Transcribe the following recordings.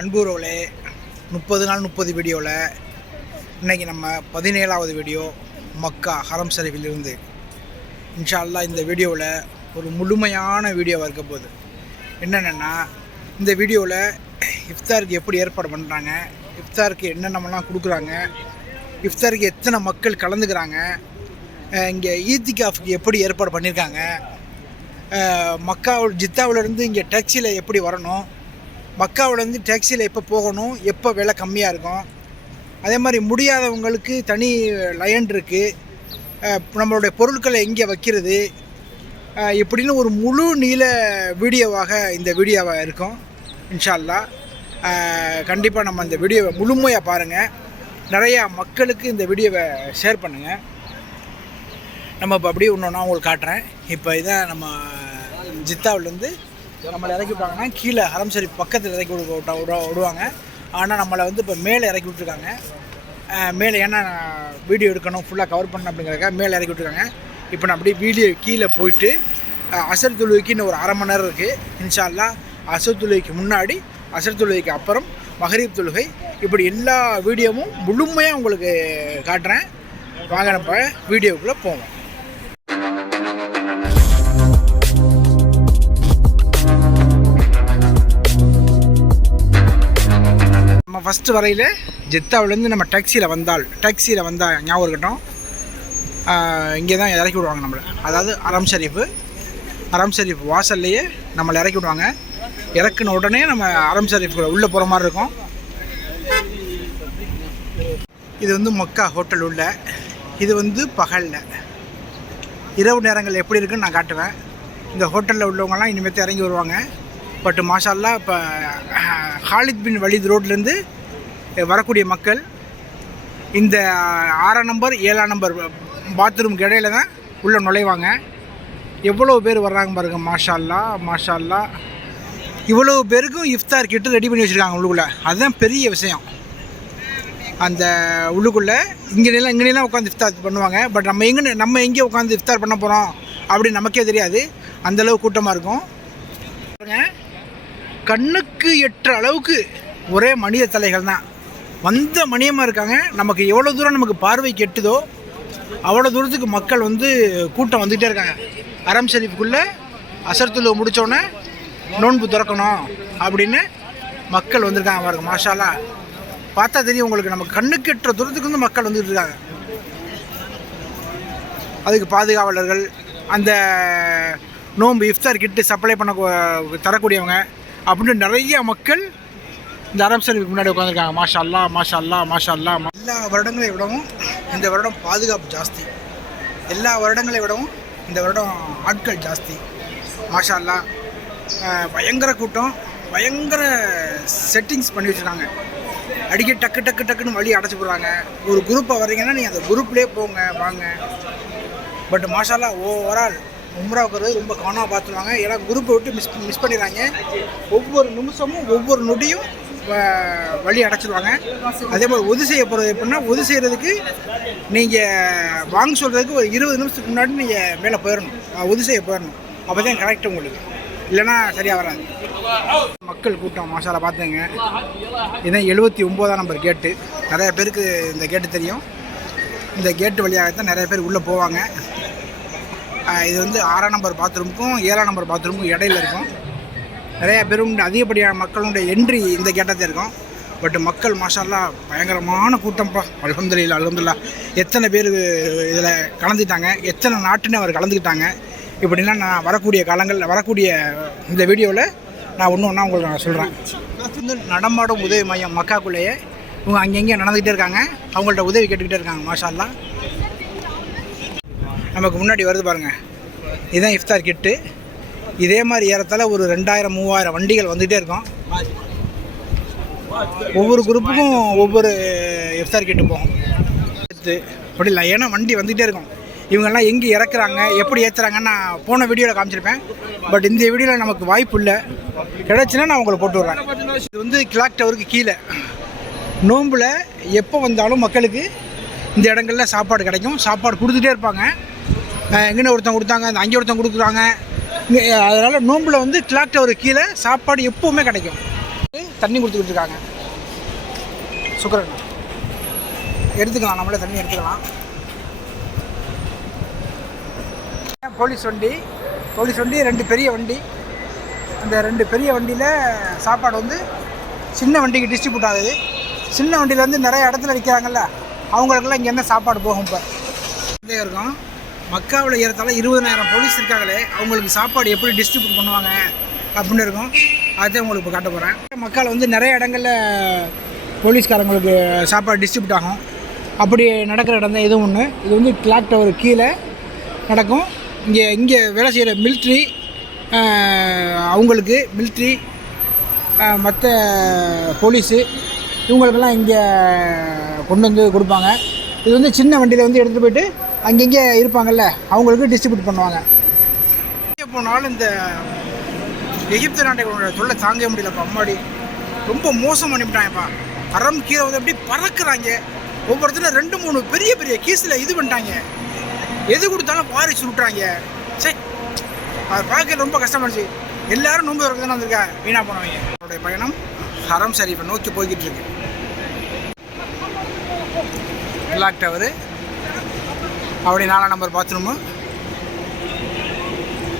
அன்புறவுகளே 30 நாள் 30 வீடியோவில் இன்றைக்கி நம்ம 17வது வீடியோ மக்கா ஹரம் ஷரீஃபிலிருந்து. இன்ஷா அல்லாஹ் இந்த வீடியோவில் ஒரு முழுமையான வீடியோவாக இருக்க போகுது. என்னென்னா இந்த வீடியோவில் இஃப்தாருக்கு எப்படி ஏற்பாடு பண்ணுறாங்க, இஃப்தாருக்கு என்னென்னலாம் கொடுக்குறாங்க, இஃப்தாருக்கு எத்தனை மக்கள் கலந்துக்கிறாங்க, இங்கே ஈத்திகாஃபுக்கு எப்படி ஏற்பாடு பண்ணியிருக்காங்க, மக்காவில் ஜித்தாவிலேருந்து இங்கே டாக்ஸியில் எப்படி வரணும், மக்காவிலேருந்து டாக்ஸியில் எப்போ போகணும், எப்போ விலை கம்மியாக இருக்கும், அதே மாதிரி முடியாதவங்களுக்கு தனி லைன் இருக்குது, நம்மளுடைய பொருட்களை எங்கே வைக்கிறது, இப்படின்னு ஒரு முழு நீள வீடியோவாக இந்த வீடியோவாக இருக்கும். இன்ஷா அல்லாஹ் கண்டிப்பாக நம்ம இந்த வீடியோவை முழுமையாக பாருங்கள். நிறையா மக்களுக்கு இந்த வீடியோவை ஷேர் பண்ணுங்கள். நம்ம இப்போ அப்படியே ஒன்று உங்களுக்கு காட்டுறேன். இப்போ இதான் நம்ம ஜித்தாவிலேருந்து நம்மளை இறக்கி விட்டாங்கன்னா கீழே ஹரம் ஷரீஃப் பக்கத்தில் இறக்கி விடுவாங்க. ஆனால் நம்மளை வந்து இப்போ மேலே இறக்கி விட்ருக்காங்க. மேலே ஏன்னா வீடியோ எடுக்கணும், ஃபுல்லாக கவர் பண்ணணும் அப்படிங்கிறதுக்காக மேலே இறக்கி விட்ருக்காங்க. இப்போ நான் அப்படியே வீடியோ கீழே போயிட்டு அசர் தொழுகைக்கு இன்னும் ஒரு அரை மணி நேரம் இருக்குது. இன்ஷா அல்லாஹ் அசர் தொழுகைக்கு முன்னாடி, அசர் தொழுகைக்கு அப்புறம் மகரீப் தொழுகை, இப்படி எல்லா வீடியோவும் முழுமையாக உங்களுக்கு காட்டுறேன். வாங்க நம்ம வீடியோக்குள்ளே போவோம். நம்ம ஃபஸ்ட்டு வரையில் ஜெத்தாவிலேருந்து நம்ம டாக்ஸியில் வந்தால் ஞாபகம் இருக்கட்டும், இங்கே தான் இறக்கி விடுவாங்க நம்மளை. அதாவது ஹரம் ஷரீஃப் வாசல்லையே நம்மளை இறக்கி விடுவாங்க. இறக்குன உடனே நம்ம ஹரம் ஷரீஃப் உள்ளே போகிற மாதிரி இருக்கும். இது வந்து மக்கா ஹோட்டல் உள்ள, இது வந்து பகலில். இரவு நேரங்கள் எப்படி இருக்குன்னு நான் காட்டுவேன். இந்த ஹோட்டலில் உள்ளவங்கலாம் இனிமேல் இறங்கி வருவாங்க. பட் மாஷா அல்லாஹ் இப்போ ஹாலித் பின் வலீத் ரோட்லேருந்து வரக்கூடிய மக்கள் இந்த 6ஆம் நம்பர் 7ஆம் நம்பர் பாத்ரூமுக்கு இடையில தான் உள்ளே நுழைவாங்க. எவ்வளோ பேர் வர்றாங்க பாருங்கள். மாஷா அல்லாஹ் இவ்வளோ பேருக்கும் இஃப்தார் கிட்ட ரெடி பண்ணி வச்சுருக்காங்க உள்ளுக்குள்ளே. அதுதான் பெரிய விஷயம். அந்த உள்ளுக்குள்ளே இங்கெல்லாம் உட்காந்து இஃப்தார் பண்ணுவாங்க. பட் நம்ம எங்கே உட்காந்து இஃப்தார் பண்ண போகிறோம் அப்படின்னு நமக்கே தெரியாது. அந்தளவு கூட்டமாக இருக்கும். கண்ணுக்கு எட்டுற அளவுக்கு ஒரே மனித தலைகள் தான் வந்த மணியமாக இருக்காங்க. நமக்கு எவ்வளோ தூரம் நமக்கு பார்வைக்கு எட்டுதோ அவ்வளோ தூரத்துக்கு மக்கள் வந்து கூட்டம் வந்துகிட்டே இருக்காங்க. ஹரம் ஷரீஃபுக்குள்ளே அசர் தொழுகை முடித்தோடனே நோன்பு திறக்கணும் அப்படின்னு மக்கள் வந்திருக்காங்க பாருங்க. மாஷா அல்லாஹ் பார்த்தா தெரியும் உங்களுக்கு, நமக்கு கண்ணுக்கு எட்டுற தூரத்துக்கு வந்து மக்கள் வந்துட்டு இருக்காங்க. அதுக்கு பாதுகாவலர்கள், அந்த நோன்பு இஃப்தார் கிட்டு சப்ளை பண்ண தரக்கூடியவங்க அப்படின்னு நிறைய மக்கள் இந்த ஹரம் ஷரீஃபுக்கு முன்னாடி உட்காந்துருக்காங்க. மாஷா அல்லாஹ். எல்லா வருடங்களை விடவும் இந்த வருடம் பாதுகாப்பு ஜாஸ்தி. எல்லா வருடங்களை விடவும் இந்த வருடம் ஆட்கள் ஜாஸ்தி. மாஷா அல்லாஹ் பயங்கர கூட்டம், பயங்கர செட்டிங்ஸ் பண்ணி வச்சுருக்காங்க. அடிக்க டக்குன்னு வழி அடைச்சி போடுறாங்க. ஒரு குரூப்பை வர்றீங்கன்னா நீங்கள் அந்த குரூப்லேயே போங்க வாங்க. பட் மாஷா அல்லாஹ் ஓவரால் உம்ராவுக்கு ரொம்ப கவனமாக பார்த்துருவாங்க. ஏன்னா குரூப்பை விட்டு மிஸ் பண்ணிடுறாங்க. ஒவ்வொரு நிமிஷமும் ஒவ்வொரு நொடியும் வழி அடைச்சிடுவாங்க. அதே மாதிரி உதவி செய்ய போகிறது எப்படின்னா, உதவி செய்கிறதுக்கு நீங்கள் வாங்க சொல்கிறதுக்கு ஒரு 20 நிமிஷத்துக்கு முன்னாடி நீங்கள் மேலே போயிடணும், உதவி செய்ய போயிடணும். அப்போ தான் கரெக்டு உங்களுக்கு, இல்லைன்னா சரியாக வராது. மக்கள் கூட்டம் மாஷா அல்லாஹ் பார்த்துங்க. இதுதான் 79ஆம் நம்பர் கேட்டு. நிறைய பேருக்கு இந்த கேட்டு தெரியும். இந்த கேட்டு வழியாகத்தான் நிறைய பேர் உள்ளே போவாங்க. இது வந்து 6ஆம் நம்பர் பாத்ரூமுக்கும் 7ஆம் நம்பர் பாத்ரூமுக்கும் இடையில இருக்கும். நிறையா பேரும் அதிகப்படியான மக்களுடைய என்ட்ரி இந்த கேட்டத்தில் இருக்கும். பட் மக்கள் மாஷா அல்லாஹ் பயங்கரமான கூட்டம்ப்பா. அல்ஹம்துலில்லாஹ் எத்தனை பேர் இதில் கலந்துக்கிட்டாங்க, எத்தனை நாட்டினவர் கலந்துக்கிட்டாங்க இப்படிலாம் நான் வரக்கூடிய இந்த வீடியோவில் நான் ஒன்று உங்களுக்கு நான் சொல்கிறேன். வந்து நடமாடும் உதவி மையம் மக்காக்குள்ளேயே இவங்க அங்கங்கே நடந்துக்கிட்டே இருக்காங்க. அவங்கள்ட்ட உதவி கேட்டுக்கிட்டே இருக்காங்க. மாஷா அல்லாஹ் நமக்கு முன்னாடி வருது பாருங்கள். இதுதான் இஃப்தார் கிட்டு. இதே மாதிரி ஏறத்தாழ ஒரு 2000-3000 வண்டிகள் வந்துகிட்டே இருக்கும். ஒவ்வொரு குரூப்புக்கும் ஒவ்வொரு இஃப்தார் கிட்டு போகும். அப்படி இல்லை, ஏன்னா வண்டி வந்துகிட்டே இருக்கும். இவங்கெல்லாம் எங்கே இறக்குறாங்க, எப்படி ஏற்றுறாங்கன்னு நான் போன வீடியோவில் காமிச்சிருப்பேன். பட் இந்த வீடியோவில் நமக்கு வாய்ப்பு இல்லை. கிடச்சுன்னா நான் உங்களை போட்டு விட்றேன். இது வந்து கிளாக் டவருக்கு கீழே நோம்பில் எப்போ வந்தாலும் மக்களுக்கு இந்த இடங்களில் சாப்பாடு கிடைக்கும். சாப்பாடு கொடுத்துட்டே இருப்பாங்க. எங்கன்னு ஒருத்தன் கொடுத்தாங்க, அங்கே ஒருத்தன் கொடுக்குறாங்க. அதனால் நோம்பில் வந்து கிளாக் டவர் கீழே சாப்பாடு எப்போவுமே கிடைக்கும். தண்ணி கொடுத்துக்கிட்டு இருக்காங்க. சுக்கரன் எடுத்துக்கலாம், நம்மளே தண்ணி எடுத்துக்கலாம். போலீஸ் வண்டி 2 பெரிய வண்டி. அந்த 2 பெரிய வண்டியில் சாப்பாடு வந்து சின்ன வண்டிக்கு டிஸ்ட்ரிபியூட் ஆகுது. சின்ன வண்டியில் வந்து நிறைய இடத்துல விற்கிறாங்கல்ல, அவங்களுக்கெல்லாம் இங்கே என்ன சாப்பாடு போகும். இப்போ இருக்கும் மக்காவில் ஏறத்தால 20,000 போலீஸ் இருக்காங்களே, அவங்களுக்கு சாப்பாடு எப்படி டிஸ்ட்ரிபியூட் பண்ணுவாங்க அப்படின்னு இருக்கும். அதுதான் உங்களுக்கு இப்போ காட்ட போகிறேன். மக்காவில் வந்து நிறைய இடங்களில் போலீஸ்காரங்களுக்கு சாப்பாடு டிஸ்ட்ரிபியூட் ஆகும். அப்படி நடக்கிற இடம் தான் இதுவும் ஒன்று. இது வந்து கிளாக் டவர் கீழே நடக்கும். இங்கே வேலை செய்கிற மிலிட்ரி, அவங்களுக்கு மிலிட்ரி, மற்ற போலீஸு, இவங்களுக்கெல்லாம் இங்கே கொண்டு வந்து கொடுப்பாங்க. இது வந்து சின்ன வண்டியில் வந்து எடுத்துகிட்டு போயிட்டு அங்கங்கே இருப்பாங்கள்ல, அவங்களுக்கு டிஸ்ட்ரிபியூட் பண்ணுவாங்க. எங்கே போனாலும் இந்த எகிப்து நாட்டைகளோட தொல்லை தாங்க முடியலப்பா. அம்மாடி ரொம்ப மோசம் பண்ணிவிட்டாங்கப்பா. அறம் கீரை வந்து அப்படி பறக்கிறாங்க. ஒவ்வொருத்தரும் 2-3 பெரிய பெரிய கீஸில் இது பண்ணிட்டாங்க. எது கொடுத்தாலும் வாரி சுருட்டுறாங்க. சரி, அது பார்க்க ரொம்ப கஷ்டமாச்சு. எல்லோரும் நோன்பு திறக்க தானே வந்திருக்கா, வீணாக போனவங்க. அவருடைய பயணம் ஹரம் ஷரீஃபை நோக்கி போய்கிட்டு இருக்கு. கிளாக் டவரு, அப்படியே 4 நம்பர் பாத்ரூமு,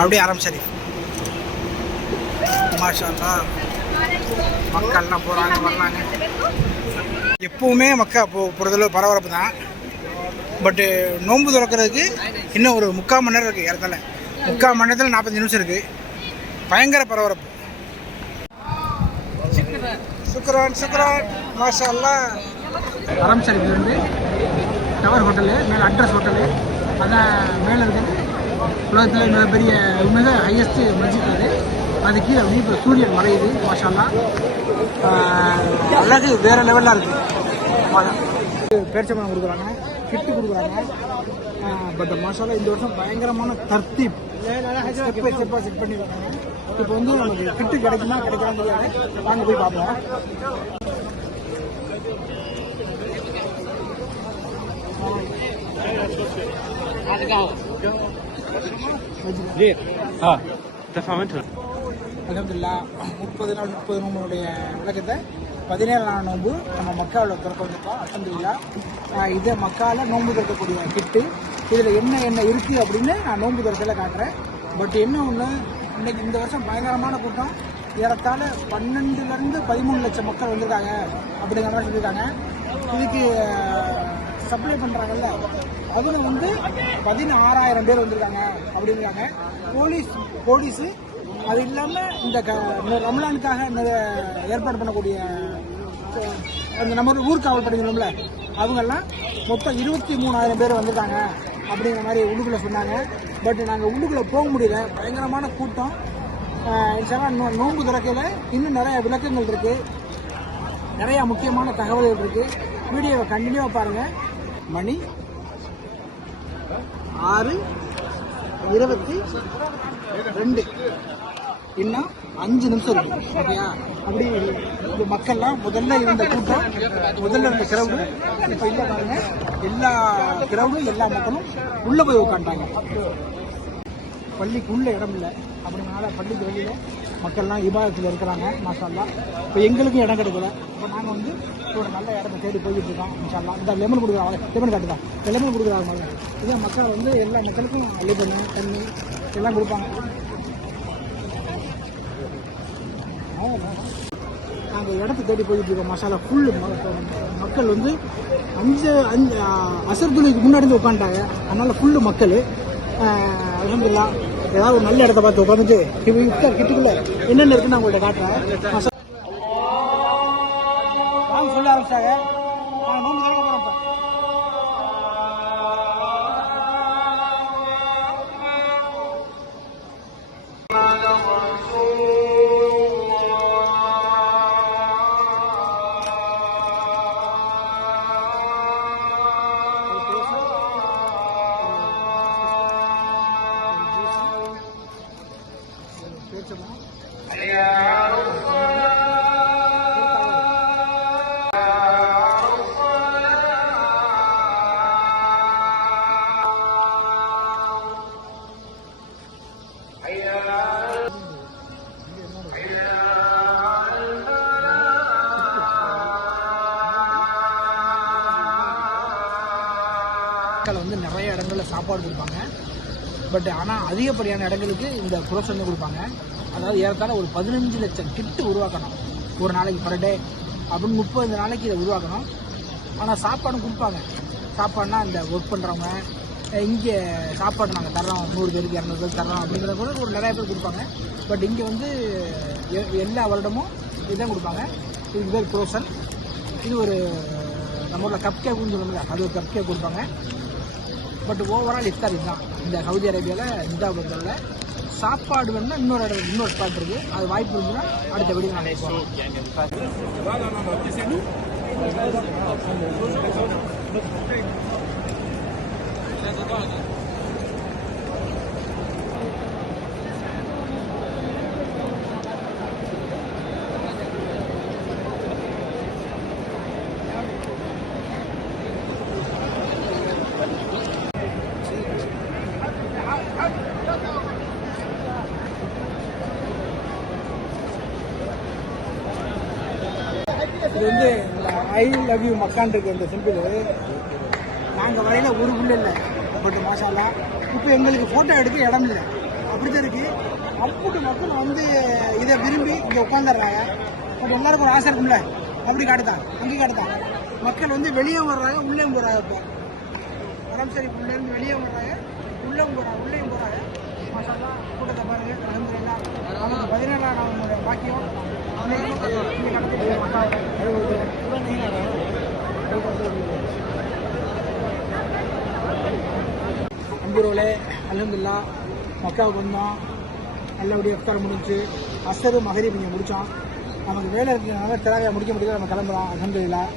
அப்படியே ஹரம் ஷரீஃப். மாஷா அல்லாஹ், மக்கள்லாம் போகிறாங்க வர்றாங்க. எப்போவுமே மக்கள் போகிறதுல பரபரப்பு தான். பட்டு நோன்பு திறக்கிறதுக்கு இன்னும் ஒரு 3/4 மணி நேரம் இருக்குது. இடத்துல 3/4 மணி நேரத்தில் 45 நிமிஷம் இருக்குது. பயங்கர பரபரப்பு. சுக்ரான் மாஷா அல்லாஹ். ஹரம் ஷரீஃப் வந்து டவர் ஹோட்டலு, மேலே அட்ரஸ் ஹோட்டலு, அதான் மேலே இருக்குது. உலகத்தில் மிகப்பெரிய மிக ஹையஸ்ட்டு மஸ்ஜித் அது. அது கீழே வந்து இப்போ சூரியன் மறையுது. மாஷா அல்லாஹ், அழகு வேறு லெவலில் இருக்குது. பேரிச்சம்பழம் கொடுக்குறாங்க, கிட்டு கொடுக்குறாங்க. பட் மாஷா அல்லாஹ் இந்த வருஷம் பயங்கரமான தர்த்தீப் ஸ்டெப்பாக செட் பண்ணி வராங்க. இப்போ வந்து நமக்கு கிட்டு கிடைக்குமா கிடைக்காம தெரியாது. வாங்க போய் பார்ப்போம். அல்ஹம்துலில்லாஹ் 30 நாள் 30 நோம்புடைய விளக்கத்தை 17 நாள் நோம்பு நம்ம மக்காவில் திறக்க வந்திருக்கோம். அல்ஹம்துலில்லாஹ் இதை மக்காவில் நோம்பு திறக்கக்கூடிய கிட்டு. இதில் என்ன இருக்குது அப்படின்னு நான் நோம்பு திறத்தில் காட்டுறேன். பட் என்ன ஒன்று, இன்னைக்கு இந்த வருஷம் பயங்கரமான கூட்டம். ஏறத்தாழ 12 to 13 லட்சம் மக்கள் வந்திருக்காங்க அப்படிங்கிற மாதிரி சொல்லியிருக்காங்க. இதுக்கு சப்ளை பண்ணுறாங்கல்ல, அதில் வந்து 16,000 பேர் வந்திருக்காங்க அப்படிங்கிறாங்க. போலீஸு அது இல்லாமல் இந்த ரமலானுக்காக ஏற்பாடு பண்ணக்கூடிய அந்த நம்ம ஊர்காவல் படிக்கணும்ல, அவங்கெல்லாம் மொத்தம் 23,000 பேர் வந்திருக்காங்க அப்படிங்கிற மாதிரி உள்ளுக்குள்ளே சொன்னாங்க. பட் நாங்கள் உள்ளுக்குள்ளே போக முடியல, பயங்கரமான கூட்டம். நோன்பு திறக்கையில் இன்னும் நிறைய விளக்கங்கள் இருக்குது, நிறையா முக்கியமான தகவல்கள் இருக்குது. வீடியோவை கண்டினியூவாக பாருங்கள். மணி 6:22, இன்னும் 5 நிமிஷம் இருக்கு. ஓகேயா? அப்படி இந்த மக்கள்லாம் முதல்ல இருந்த கூட்டம், முதல்ல இருந்த கிரவுடு இப்போ இல்லை பாருங்க. எல்லா கிரவுடும் எல்லா மக்களும் உள்ளே போய் உட்காந்துட்டாங்க. பள்ளிக்கு உள்ள இடம் இல்லை அப்படிங்கிறனால பள்ளிக்கு வெளியில் மக்கள்லாம் இபாதத்தில் இருக்கிறாங்க. மாஷா அல்லாஹ். இப்போ எங்களுக்கும் இடம் கிடைக்கல. இப்போ நாங்கள் வந்து ஒரு நல்ல இடத்த தேடி போய்கிட்டு இருக்கோம். மாஷா அல்லாஹ். இந்த லெமன் கொடுக்குறாங்க, லெமன் காட்டுதான், இந்த லெமன் கொடுக்குறாங்க. இதான் மக்கள் வந்து எல்லா மக்களுக்கும் லெமன் தண்ணி எல்லாம் கொடுப்பாங்க. நாங்கள் இடத்த தேடி போய்கிட்டு இருக்கோம். மசாலா ஃபுல்லு மக்கள் வந்து 5 அசர் துளிக்கு முன்னாடி வந்து உட்காந்துட்டாங்க. அதனால் ஃபுல்லு மக்கள். அல்ஹம்துலில்லாஹ் ஏதாவது ஒரு நல்ல இடத்த பார்த்து உட்காந்துட்டு இப்போ கிட்டுக்குள்ள என்னென்ன இருக்குன்னு நான் உங்கள்கிட்ட காட்டுறேன். சொல்ல ஆரம்பிச்சாங்க. நோம்பு திறக்க போகிறோம். இப்போ மக்கள் வந்து நிறைய இடங்களில் சாப்பாடு கொடுப்பாங்க. பட் ஆனால் அதிகப்படியான இடங்களுக்கு இந்த குரோசன் கொடுப்பாங்க. அதாவது ஏறத்தாழ ஒரு 15 லட்சம் கிட்டு உருவாக்கணும் ஒரு நாளைக்கு பர் டே அப்படின்னு 30 நாளைக்கு இதை உருவாக்கணும். ஆனால் சாப்பாடும் கொடுப்பாங்க. சாப்பாடுனா இந்த ஒர்க் பண்ணுறவங்க இங்கே சாப்பாடு நாங்கள் தர்றோம் 100 பேருக்கு 200 பேருக்கு தர்றோம் அப்படிங்கிற கூட ஒரு நிறைய பேர் கொடுப்பாங்க. பட் இங்கே வந்து எல்லா வருடமும் இதுதான் கொடுப்பாங்க. இதுக்கு பேர் குரோசன். இது ஒரு நம்ம ஊரில் கப் கேக்குன்னு சொல்லுவோம்ல, அது ஒரு கப் கேக் கொடுப்பாங்க. பட் ஓவரால் இஃப்தார் இதுதான் இந்த சவுதி அரேபியாவில் நிஜாபுரத்தில். சாப்பாடு வேணும்னா இன்னொரு ஸ்பாட் இருக்குது. அது வாய்ப்பு இருந்துன்னா அடுத்த வீடியோ நான் நினைப்போம். இது வந்து ஐ லவ் யூ மக்கான் இருக்கு இந்த சிம்பிள். நாங்கள் வரையில ஒரு புள்ள இல்லை. பட் மாஷால்லா இப்போ எங்களுக்கு ஃபோட்டோ எடுக்க இடம் இல்லை. அப்படிதான் இருக்கு. அப்படி மக்கள் வந்து இதை விரும்பி இங்கே உட்காந்துடுறாங்க. பட் எல்லாருக்கும் ஒரு ஆசை இருக்கும்ல, அப்படி காட்டுதான் அங்கேயும் காட்டுதான். மக்கள் வந்து வெளியே வர்றாங்க, உள்ளேயும் போகிறாங்க. இப்போ உடம்பு சரி உள்ளேருந்து வெளியே வர்றாங்க, உள்ளேயும் போகிறாங்க. மாஷால்லா கூட்டத்தை பாருங்க. அல்ஹம்துலில்லாஹ் 17ஆம் பாக்கியம் அன்புரோலே. அல்ஹம்துலில்லாஹ் மக்காவுக்கு வந்தோம், நல்லபடியாக இஃப்தார் முடிஞ்சு அசரு மகரிப் இங்கே முடித்தோம். நமக்கு வேலை இருக்கிறதுனால திராவியா முடிக்க முடியல, நம்ம கிளம்புறோம். அல்ஹம்துலில்லாஹ்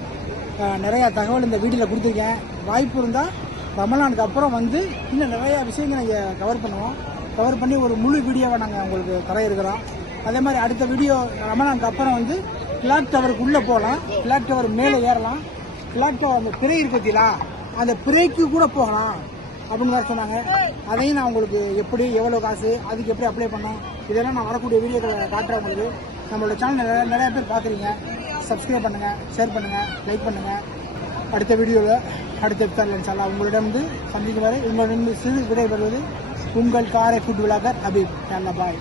நிறையா தகவல் இந்த வீடியோவில் கொடுத்துருக்கேன். வாய்ப்பு இருந்தால் ரமலானுக்கு அப்புறம் வந்து இன்னும் நிறையா விஷயங்கள் நாங்கள் கவர் பண்ணி ஒரு முழு வீடியோவை நாங்கள் உங்களுக்கு தர இருக்கிறோம். அதே மாதிரி அடுத்த வீடியோ ரமலானுக்கு அப்புறம் வந்து கிளாக் டவருக்கு உள்ளே போகலாம், கிளாக் டவர் மேலே ஏறலாம், கிளாக் டவர் அந்த பிறை இருக்கீங்களா அந்த பிறைக்கு கூட போகலாம் அப்படின்னு வேறு சொன்னாங்க. அதையும் நான் உங்களுக்கு எப்படி எவ்வளோ காசு அதுக்கு எப்படி அப்ளை பண்ணோம் இதெல்லாம் நான் வரக்கூடிய வீடியோக்களை காட்டுறேன் உங்களுக்கு. நம்மளோட சேனல் நிறைய பேர் பார்க்குறீங்க. சப்ஸ்கிரைப் பண்ணுங்கள், ஷேர் பண்ணுங்கள், லைக் பண்ணுங்கள். அடுத்த வீடியோவில் அடுத்த இஃப்தாரில் இன்ஷால்லா உங்களிடம் வந்து சந்திக்கும் வரை உங்களிடம் சிறு விடைபெறுவது உங்கள் காரை ஃபுட் விளாகர் ஹபீப். நல்லா பாய்.